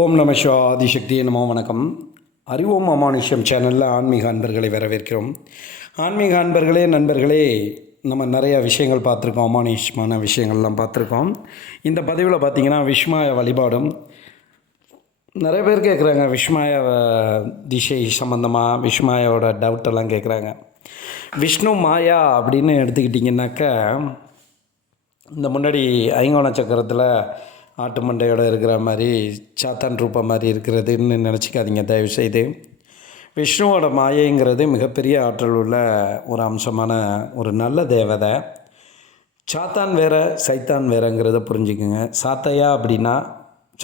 ஓம் நம சிவா ஆதிசக்தி நமோ வணக்கம். அறிவோம் அமானுஷ்யம் சேனலில் ஆன்மீக அன்பர்களை வரவேற்கிறோம். ஆன்மீக அன்பர்களே நண்பர்களே நம்ம நிறைய விஷயங்கள் பார்த்துருக்கோம். அமானுஷ்யமான விஷயங்கள்லாம் பார்த்துருக்கோம். இந்த பதிவில் பார்த்திங்கன்னா விஷ்மாய வழிபாடும் நிறைய பேர் கேட்குறாங்க விஷ்மாய திசை சம்மந்தமாக விஷ்மாயோட டவுட் எல்லாம் கேட்குறாங்க. விஷ்ணு மாயா அப்படின்னு எடுத்துக்கிட்டிங்கனாக்கா இந்த முன்னாடி ஐங்கோண சக்கரத்தில் ஆட்டு மண்டையோட இருக்கிற மாதிரி சாத்தான் ரூபம் மாதிரி இருக்கிறதுன்னு நினச்சிக்காதீங்க. தயவு செய்து விஷ்ணுவோட மாயைங்கிறது மிகப்பெரிய ஆற்றல் உள்ள ஒரு அம்சமான ஒரு நல்ல தேவதை. சாத்தான் வேற சைத்தான் வேறங்கிறத புரிஞ்சுக்குங்க. சாத்தையா அப்படின்னா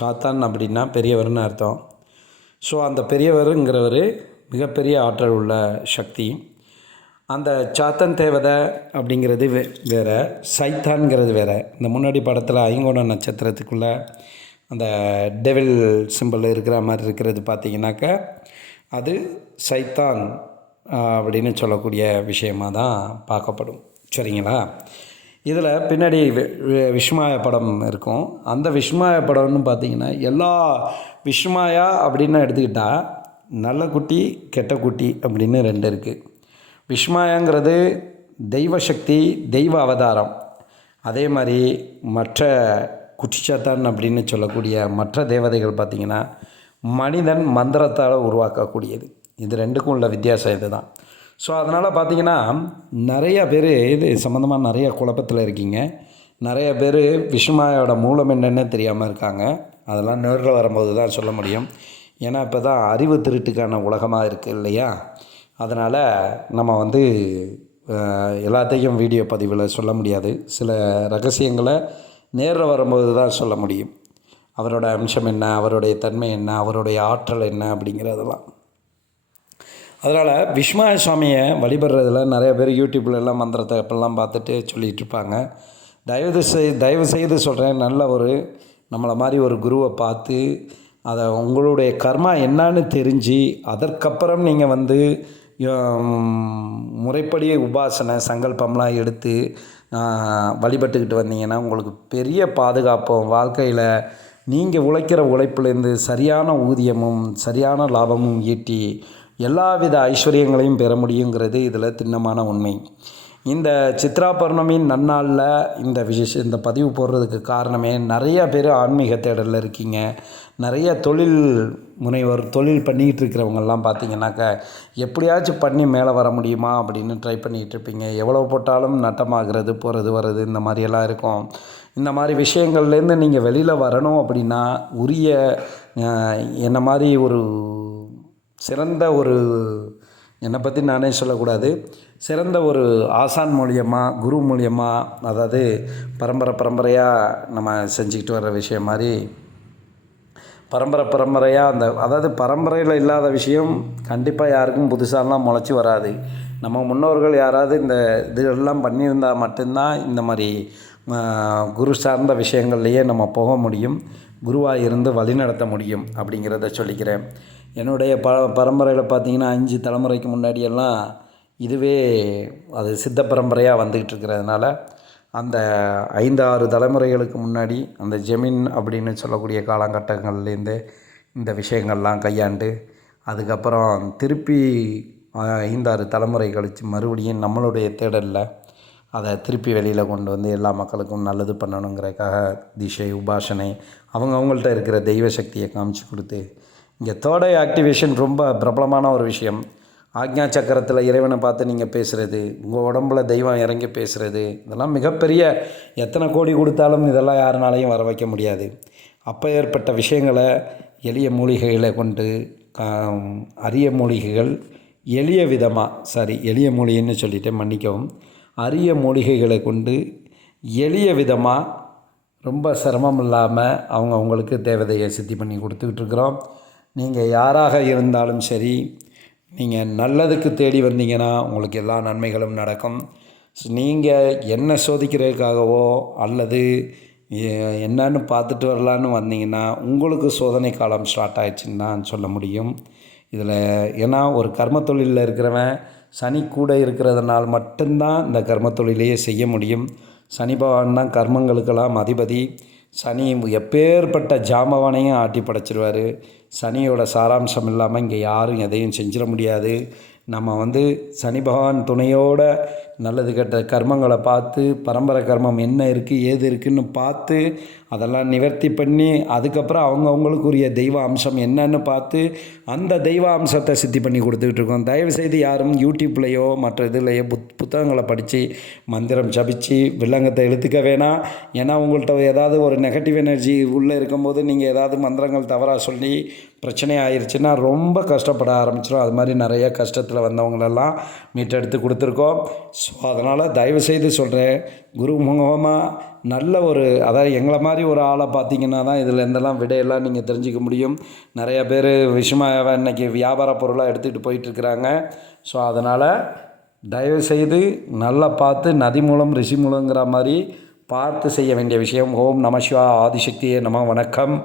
சாத்தான் அப்படின்னா பெரியவர்னு அர்த்தம். ஸோ அந்த பெரியவருங்கிறவர் மிகப்பெரிய ஆற்றல் உள்ள சக்தி. அந்த சாத்தன் தேவதை அப்படிங்கிறது வே வேறு சைத்தான்கிறது வேறு. இந்த முன்னாடி படத்தில் ஐங்கோண நட்சத்திரத்துக்குள்ளே அந்த டெவில் சிம்பிள் இருக்கிற மாதிரி இருக்கிறது பார்த்தீங்கன்னாக்க அது சைத்தான் அப்படின்னு சொல்லக்கூடிய விஷயமாக தான் பார்க்கப்படும். சரிங்களா? இதில் பின்னாடி விஷ்மாய படம் இருக்கும். அந்த விஷ்மாய படம்னு பார்த்திங்கன்னா எல்லா விஷ்மாயா அப்படின்னு எடுத்துக்கிட்டால் நல்ல குட்டி கெட்ட குட்டி அப்படின்னு ரெண்டு இருக்குது விஷ்மாயாங்கிறது தெய்வ சக்தி தெய்வ அவதாரம். அதே மாதிரி மற்ற குச்சிச்சாத்தான் அப்படின்னு சொல்லக்கூடிய மற்ற தேவதைகள் பார்த்திங்கன்னா மனிதன் மந்திரத்தால் உருவாக்கக்கூடியது. இது ரெண்டுக்கும் உள்ள வித்தியாசம் இதுதான். ஸோ அதனால் பார்த்திங்கன்னா நிறைய பேர் இது சம்மந்தமாக நிறைய குழப்பத்தில் இருக்கீங்க. நிறைய பேர் விஷ்மாயோட மூலம் என்னென்னு தெரியாமல் இருக்காங்க. அதெல்லாம் நேரில் வரும்போது தான் சொல்ல முடியும். ஏன்னா இப்போ தான் அறிவு திருட்டுக்கான உலகமாக இருக்குது இல்லையா? அதனால் நம்ம வந்து எல்லாத்தையும் வீடியோ பதிவில் சொல்ல முடியாது. சில ரகசியங்களை நேரில் வரும்போது தான் சொல்ல முடியும். அவரோட அம்சம் என்ன அவருடைய தன்மை என்ன அவருடைய ஆற்றல் என்ன அப்படிங்கிறதெல்லாம். அதனால் விஸ்மாய சுவாமியை வழிபடுறதுல நிறைய பேர் யூடியூப்ல எல்லாம் மந்திரத்தை அப்பெல்லாம் பார்த்துட்டு சொல்லிகிட்டு இருப்பாங்க. தயவு செய் தயவு செய்து சொல்கிறேன் நல்ல ஒரு நம்மளை மாதிரி ஒரு குருவை பார்த்து அதை உங்களுடைய கர்மா என்னன்னு தெரிஞ்சு அதற்கப்புறம் நீங்கள் வந்து முறைப்படி உபாசனை சங்கல்பம்லாம் எடுத்து வழிபட்டுக்கிட்டு வந்தீங்கன்னா உங்களுக்கு பெரிய பாதுகாப்பும் வாழ்க்கையில் நீங்கள் உழைக்கிற உழைப்புலேருந்து சரியான ஊதியமும் சரியான லாபமும் ஈட்டி எல்லாவித ஐஸ்வர்யங்களையும் பெற முடியுங்கிறது இதில் திண்ணமான உண்மை. இந்த சித்ரா பௌர்ணமியின் நன்னாளில் இந்த விசேஷ இந்த பதிவு போடுறதுக்கு காரணமே நிறைய பேர் ஆன்மீக தேடலில் இருக்கீங்க. நிறைய தொழில் முனைவர் தொழில் பண்ணிக்கிட்டு இருக்கிறவங்கெல்லாம் பார்த்தீங்கன்னாக்க எப்படியாச்சும் பண்ணி மேலே வர முடியுமா அப்படின்னு ட்ரை பண்ணிகிட்டு இருப்பீங்க. எவ்வளோ போட்டாலும் நட்டமாகிறது போகிறது வர்றது இந்த மாதிரியெல்லாம் இருக்கும். இந்த மாதிரி விஷயங்கள்லேருந்து நீங்கள் வெளியில் வரணும் அப்படின்னா உரிய என்ன மாதிரி ஒரு சிறந்த ஒரு என்னை பற்றி நானே சொல்லக்கூடாது. சிறந்த ஒரு ஆசான் மூலியமாக குரு மூலியமாக அதாவது பரம்பரை பரம்பரையாக நம்ம செஞ்சுக்கிட்டு வர்ற விஷயம் மாதிரி பரம்பரை பரம்பரையாக அந்த அதாவது பரம்பரையில் இல்லாத விஷயம் கண்டிப்பாக யாருக்கும் புதுசாலாம் முளைச்சி வராது. நம்ம முன்னோர்கள் யாராவது இந்த இதெல்லாம் பண்ணியிருந்தால் மட்டும்தான் இந்த மாதிரி குரு சார்ந்த விஷயங்கள்லையே நம்ம போக முடியும். குருவாக இருந்து வழிநடத்த முடியும் அப்படிங்கிறத சொல்லிக்கிறேன். என்னுடைய ப பரம்பரையில் பார்த்தீங்கன்னா அஞ்சு தலைமுறைக்கு முன்னாடியெல்லாம் இதுவே அது சித்த பரம்பரையாக வந்துக்கிட்டு இருக்கிறதுனால அந்த ஐந்து ஆறு தலைமுறைகளுக்கு முன்னாடி அந்த ஜெமின் அப்படின்னு சொல்லக்கூடிய காலகட்டங்கள்லேருந்து இந்த விஷயங்கள்லாம் கையாண்டு அதுக்கப்புறம் திருப்பி ஐந்தாறு தலைமுறை கழித்து மறுபடியும் நம்மளுடைய தேடலில் அதை திருப்பி வெளியில் கொண்டு வந்து எல்லா மக்களுக்கும் நல்லது பண்ணணுங்கிறதுக்காக திசை உபாசனை அவங்க அவங்கள்ட்ட இருக்கிற தெய்வ சக்தியை காமிச்சு கொடுத்து இங்கே தோடை ஆக்டிவேஷன் ரொம்ப பிரபலமான ஒரு விஷயம். ஆக்ஞா சக்கரத்தில் இறைவனை பார்த்து நீங்கள் பேசுகிறது உங்கள் உடம்புல தெய்வம் இறங்கி பேசுகிறது இதெல்லாம் மிகப்பெரிய எத்தனை கோடி கொடுத்தாலும் இதெல்லாம் யாருனாலையும் வர வைக்க முடியாது. அப்போ ஏற்பட்ட விஷயங்களை எளிய மூலிகைகளை கொண்டு கா- அரிய மூலிகைகள் எளிய விதமாக சாரி எளிய மூலிகைன்னு சொல்லிட்டு மன்னிக்கவும் அரிய மூலிகைகளை கொண்டு எளிய விதமாக ரொம்ப சிரமம் இல்லாமல் அவங்க அவங்களுக்கு தேவதையை சித்தி பண்ணி கொடுத்துக்கிட்டு இருக்கிறோம். நீங்கள் யாராக இருந்தாலும் சரி நீங்கள் நல்லதுக்கு தேடி வந்தீங்கன்னா உங்களுக்கு எல்லா நன்மைகளும் நடக்கும். நீங்கள் என்ன சோதிக்கிறதுக்காகவோ அல்லது என்னன்னு பார்த்துட்டு வரலான்னு வந்தீங்கன்னா உங்களுக்கு சோதனை காலம் ஸ்டார்ட் ஆயிடுச்சுன்னு தான் சொல்ல முடியும். இதில் ஏன்னா ஒரு கர்ம தொழிலில் இருக்கிறவன் சனி கூட இருக்கிறதுனால் மட்டும்தான் இந்த கர்ம தொழிலையே செய்ய முடியும். சனி பகவான் தான் கர்மங்களுக்கெல்லாம் அதிபதி. சனி எப்பேற்பட்ட ஜாமவானையும் ஆட்டி படைச்சிருவார். சனியோட சாராம்சம் இல்லாமல் இங்கே யாரும் எதையும் செஞ்சிட முடியாது. நம்ம வந்து சனி பகவான் துணையோட நல்லது கெட்ட கர்மங்களை பார்த்து பரம்பரை கர்மம் என்ன இருக்குது ஏது இருக்குதுன்னு பார்த்து அதெல்லாம் நிவர்த்தி பண்ணி அதுக்கப்புறம் அவங்கவுங்களுக்குரிய தெய்வ அம்சம் என்னன்னு பார்த்து அந்த தெய்வ அம்சத்தை சித்தி பண்ணி கொடுத்துக்கிட்டு இருக்கோம். தயவுசெய்து யாரும் யூடியூப்லேயோ மற்ற இதுலேயோ புத் புத்தகங்களை படித்து மந்திரம் ஜபிச்சு வில்லங்கத்தை எழுத்துக்க வேணாம். ஏன்னா உங்கள்கிட்ட ஏதாவது ஒரு நெகட்டிவ் எனர்ஜி உள்ளே இருக்கும்போது நீங்கள் ஏதாவது மந்திரங்கள் தவறாக சொல்லி பிரச்சனை ஆயிடுச்சுன்னா ரொம்ப கஷ்டப்பட ஆரம்பிச்சிடும் அது மாதிரி நிறைய கஷ்டத்தில் வந்தவங்களெல்லாம் மீட்டெடுத்து கொடுத்துருக்கோம். ஸோ அதனால் தயவுசெய்து சொல்கிறேன் குரு முகமாக நல்ல ஒரு அதாவது எங்களை மாதிரி ஒரு ஆளை பார்த்தீங்கன்னா தான் இதில் இருந்தெல்லாம் விடையெல்லாம் நீங்கள் தெரிஞ்சுக்க முடியும். நிறைய பேர் விஷயமாக இன்னைக்கு வியாபார பொருளாக எடுத்துகிட்டு போயிட்டுருக்குறாங்க. ஸோ அதனால் தயவுசெய்து நல்லா பார்த்து நதி மூலம் ரிஷி மூலங்கிற மாதிரி பார்த்து செய்ய வேண்டிய விஷயம். ஓம் நம சிவா ஆதிசக்தியே நம வணக்கம்.